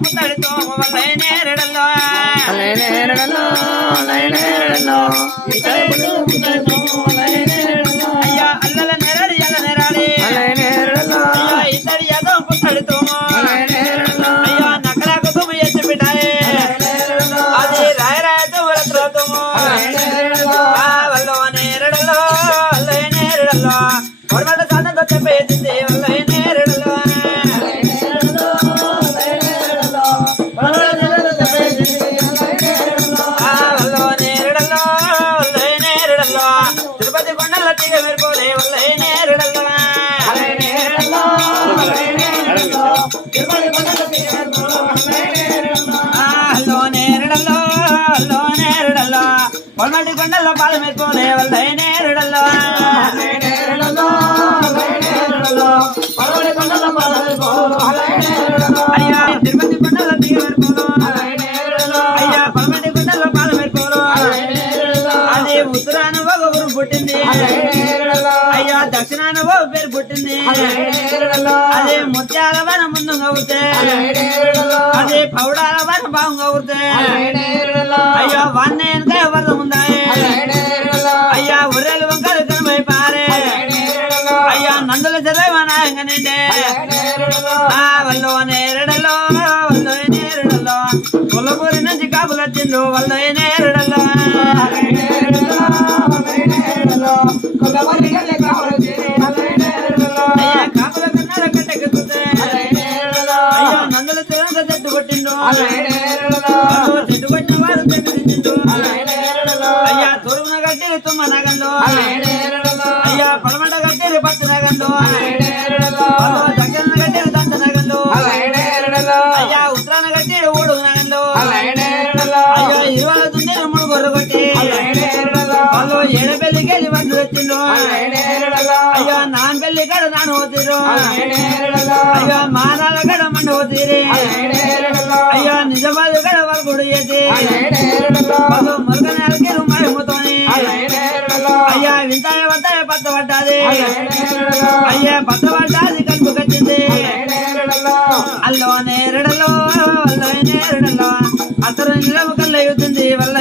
పుట్టడితో వల్లై నేరడల్లో అయ్యా అల్లల నెరడి ఎల్ల నెరాడి అయ్యా ఇద్దరి ఏదో పుట్టడితో అయ్యా నకరాకు తుమ్ము ఎత్తి పెట్టాలి అది రాయరాయతో వరత్రోతము వల్లో నేరడల్లో వల్లై నేరడల్లో పొరపాటు సాధంతో చెప్పేసింది వల్లై నేరడల్లో తిరుపతి కొండల తీగ మెరుపోలే వల్లై నేరడల్లో నేరడల్లో పొలమటి కొండల్లో పాలు మెరుపోలే వల్లై నేరడల్లో అయ్యా తిరుపతి కొండల తీగ మెరుపోలు అయ్యా పొలమటి కొండల్లో పాలు మెరుపోలు అది ఉత్తరాన ఒక ఊరు పుట్టింది అయ్యా దక్షిణాన ఒక పేరు పుట్టింది అదే ముత్యాల వన ముందు అవుతే అదే పౌడాల వన బాగు అవుతే అయ్యా వన్నేనకాయ వరద ఉందాయి అయ్యా ఉర్రెలు వంకలు కనమైపారే అయ్యా నందుల చదవనాయంగనండి వల్లో నేరడలో వల్లో నేరడలో కొల్లపూరి నుంచి కాపులు వచ్చిండు వల్లో నేరడలో అయ్యా కాపుల కన్నాల కట్టెక్కుతే అయ్యా నందుల తిరంగ చెట్టు కొట్టిండు చెట్టు కొట్టిన వారు చెట్టు తిండు అయ్యా తొరుగున కట్టేది తుమ్మ నగండు అయ్యా పడమట కట్టేది పట్టు నగండు దక్షిణ కట్టేది దంత నగండు అయ్యా ఉత్తరాన కట్టేది ఊడు నగండు అయ్యా ఇరువల దున్నే ముడు గొర్రె కొట్టి వాళ్ళు ఏడపెల్లికి వెళ్ళి వండు వచ్చిండు అయ్యా నాన్ పెళ్లి కడ నాను పోతీరు అయ్యా మానాల కడ మండు పోతీరి అయ్యా నిజామాబాద్ కడ వరకుడు చేసి వాళ్ళు మురగనేలకి రుమాయిపోతాని అయ్యా వింతాయ వద్దాయ పత్త పడ్డాది అయ్యా పత్త పడ్డాది కలుపుకొచ్చింది అల్లో నేరడలో వల్ల నేరడలో అతను నిలవ కళ్ళు అవుతుంది వల్ల